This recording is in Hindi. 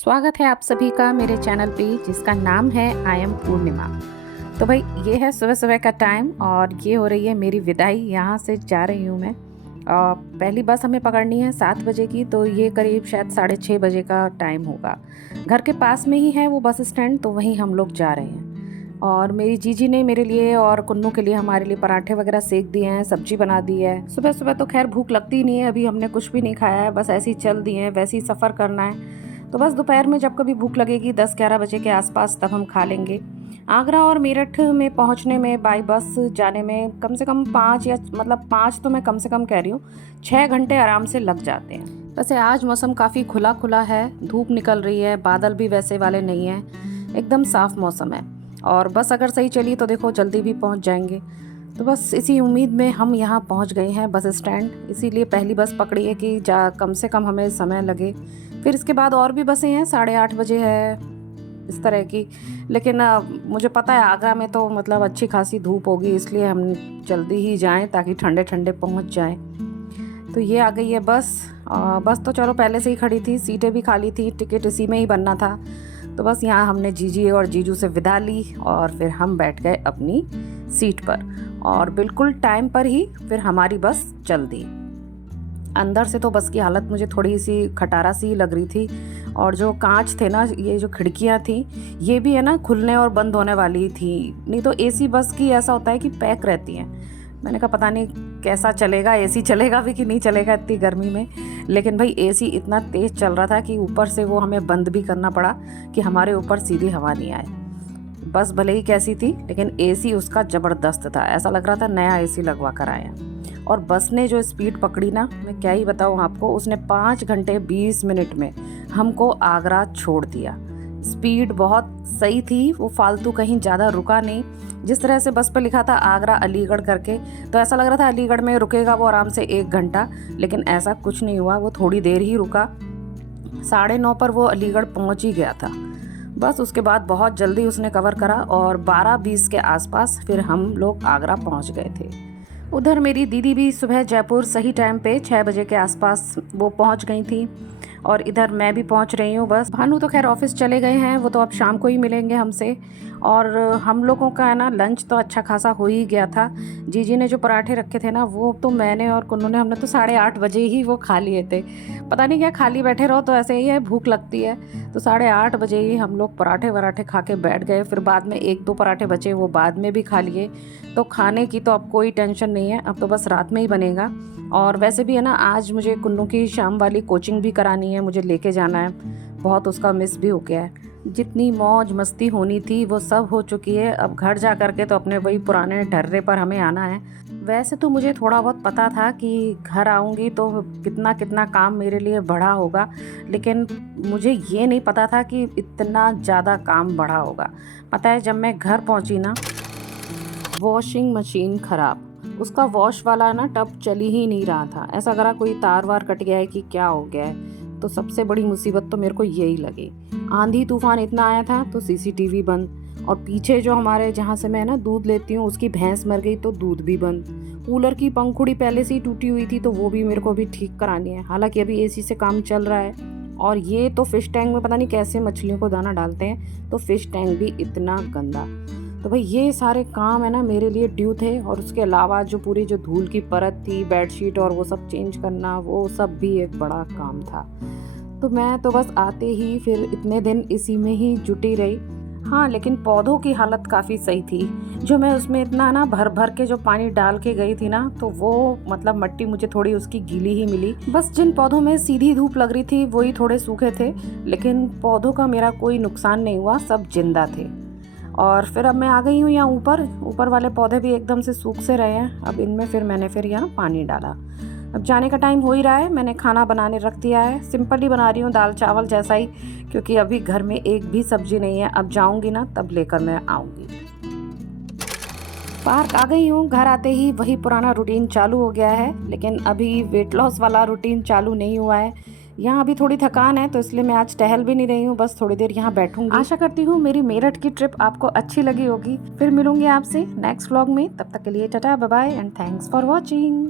स्वागत है आप सभी का मेरे चैनल पे जिसका नाम है आई एम पूर्णिमा। तो भाई ये है सुबह सुबह का टाइम और ये हो रही है मेरी विदाई। यहाँ से जा रही हूँ मैं और पहली बस हमें पकड़नी है 7 बजे की, तो ये करीब शायद 6:30 बजे का टाइम होगा। घर के पास में ही है वो बस स्टैंड, तो वहीं हम लोग जा रहे हैं। और मेरी जीजी ने मेरे लिए और कुन्नू के लिए हमारे लिए पराठे वगैरह सेक दिए हैं, सब्जी बना दी है। सुबह सुबह तो खैर भूख लगती नहीं है, अभी हमने कुछ भी नहीं खाया है, बस ऐसे ही चल दिए हैं, वैसे ही सफ़र करना है। तो बस दोपहर में जब कभी भूख लगेगी 10-11 बजे के आसपास तब हम खा लेंगे। आगरा और मेरठ में पहुंचने में बाई बस जाने में कम से कम 5 या मतलब 5 तो मैं कम से कम कह रही हूँ 6 घंटे आराम से लग जाते हैं। वैसे आज मौसम काफ़ी खुला खुला है, धूप निकल रही है, बादल भी वैसे वाले नहीं हैं, एकदम साफ़ मौसम है। और बस अगर सही चली तो देखो जल्दी भी पहुँच जाएंगे। तो बस इसी उम्मीद में हम यहाँ पहुँच गए हैं बस स्टैंड, इसीलिए पहली बस पकड़ी है कि कम से कम हमें समय लगे। फिर इसके बाद और भी बसें हैं, 8:30 बजे है इस तरह की। लेकिन मुझे पता है आगरा में तो मतलब अच्छी खासी धूप होगी, इसलिए हम जल्दी ही जाएं ताकि ठंडे ठंडे पहुंच जाएं। तो ये आ गई है बस। बस तो चलो पहले से ही खड़ी थी, सीटें भी खाली थी, टिकट इसी में ही बनना था। तो बस यहाँ हमने जीजी और जीजू से विदा ली और फिर हम बैठ गए अपनी सीट पर और बिल्कुल टाइम पर ही फिर हमारी बस चल दी। अंदर से तो बस की हालत मुझे थोड़ी सी खटारा सी लग रही थी और जो कांच थे ना, ये जो खिड़कियां थी ये भी है ना खुलने और बंद होने वाली थी। नहीं तो एसी बस की ऐसा होता है कि पैक रहती हैं। मैंने कहा पता नहीं कैसा चलेगा, एसी चलेगा भी कि नहीं चलेगा इतनी गर्मी में। लेकिन भाई एसी इतना तेज़ चल रहा था कि ऊपर से वो हमें बंद भी करना पड़ा कि हमारे ऊपर सीधी हवा नहीं आए। बस भले ही कैसी थी लेकिन एसी उसका ज़बरदस्त था, ऐसा लग रहा था नया एसी लगवा कर आया। और बस ने जो स्पीड पकड़ी ना, मैं क्या ही बताऊँ आपको, उसने 5 घंटे 20 मिनट में हमको आगरा छोड़ दिया। स्पीड बहुत सही थी, वो फालतू कहीं ज़्यादा रुका नहीं। जिस तरह से बस पे लिखा था आगरा अलीगढ़ करके, तो ऐसा लग रहा था अलीगढ़ में रुकेगा वो आराम से 1 घंटा, लेकिन ऐसा कुछ नहीं हुआ, वो थोड़ी देर ही रुका। 9:30 पर वो अलीगढ़ पहुंच ही गया था। बस उसके बाद बहुत जल्दी उसने कवर करा और 12:20 के आसपास फिर हम लोग आगरा पहुंच गए थे। उधर मेरी दीदी भी सुबह जयपुर सही टाइम पे 6 बजे के आसपास वो पहुंच गई थी और इधर मैं भी पहुंच रही हूँ। बस भानु तो खैर ऑफिस चले गए हैं, वो तो अब शाम को ही मिलेंगे हमसे। और हम लोगों का है ना लंच तो अच्छा खासा हो ही गया था। जीजी ने जो पराठे रखे थे ना, वो तो मैंने और कुन्नू ने हमने तो 8:30 बजे ही वो खा लिए थे। पता नहीं क्या, खाली बैठे रहो तो ऐसे ही है, भूख लगती है। तो 8:30 बजे ही हम लोग पराठे वराठे खा के बैठ गए। फिर बाद में 1-2 पराठे बचे, वो बाद में भी खा लिए। तो खाने की तो अब कोई टेंशन नहीं है, अब तो बस रात में ही बनेगा। और वैसे भी है ना आज मुझे कुन्नू की शाम वाली कोचिंग भी करानी है, मुझे लेके जाना है, बहुत उसका मिस भी हो गया है। जितनी मौज मस्ती होनी थी वो सब हो चुकी है। अब घर जा कर के तो अपने वही पुराने ढर्रे पर हमें आना है। वैसे तो मुझे थोड़ा बहुत पता था कि घर आऊँगी तो कितना कितना काम मेरे लिए बढ़ा होगा, लेकिन मुझे ये नहीं पता था कि इतना ज़्यादा काम बढ़ा होगा। पता है जब मैं घर पहुँची ना, वॉशिंग मशीन ख़राब, उसका वॉश वाला ना टब चल ही नहीं रहा था, ऐसा लगा कोई तार वार कट गया है कि क्या हो गया है। तो सबसे बड़ी मुसीबत तो मेरे को यही लगी। आंधी तूफान इतना आया था तो सीसीटीवी बंद, और पीछे जो हमारे जहाँ से मैं ना दूध लेती हूँ उसकी भैंस मर गई तो दूध भी बंद। कूलर की पंखुड़ी पहले से ही टूटी हुई थी तो वो भी मेरे को भी ठीक करानी है, हालांकि अभी एसी से काम चल रहा है। और ये तो फिश टैंक में पता नहीं कैसे मछलियों को दाना डालते हैं, तो फिश टैंक भी इतना गंदा। तो भाई ये सारे काम है ना मेरे लिए ड्यू थे, और उसके अलावा जो पूरी जो धूल की परत थी, बेडशीट और वो सब चेंज करना, वो सब भी एक बड़ा काम था। तो मैं तो बस आते ही फिर इतने दिन इसी में ही जुटी रही। हाँ, लेकिन पौधों की हालत काफ़ी सही थी। जो मैं उसमें इतना ना भर भर के जो पानी डाल के गई थी ना, तो वो मतलब मिट्टी मुझे थोड़ी उसकी गीली ही मिली। बस जिन पौधों में सीधी धूप लग रही थी वही थोड़े सूखे थे, लेकिन पौधों का मेरा कोई नुकसान नहीं हुआ, सब जिंदा थे। और फिर अब मैं आ गई हूँ यहाँ ऊपर वाले पौधे भी एकदम से सूख से रहे हैं। अब इनमें फिर मैंने यहाँ पानी डाला। अब जाने का टाइम हो ही रहा है, मैंने खाना बनाने रख दिया है। सिंपल ही बना रही हूँ, दाल चावल जैसा ही, क्योंकि अभी घर में एक भी सब्जी नहीं है। अब जाऊँगी ना तब लेकर मैं आऊँगी। पार्क आ गई हूँ, घर आते ही वही पुराना रूटीन चालू हो गया है, लेकिन अभी वेट लॉस वाला रूटीन चालू नहीं हुआ है। यहाँ अभी थोड़ी थकान है तो इसलिए मैं आज टहल भी नहीं रही हूँ, बस थोड़ी देर यहाँ बैठूंगी। आशा करती हूँ मेरी मेरठ की ट्रिप आपको अच्छी लगी होगी। फिर मिलूंगी आपसे नेक्स्ट व्लॉग में, तब तक के लिए tata bye bye and thanks for watching.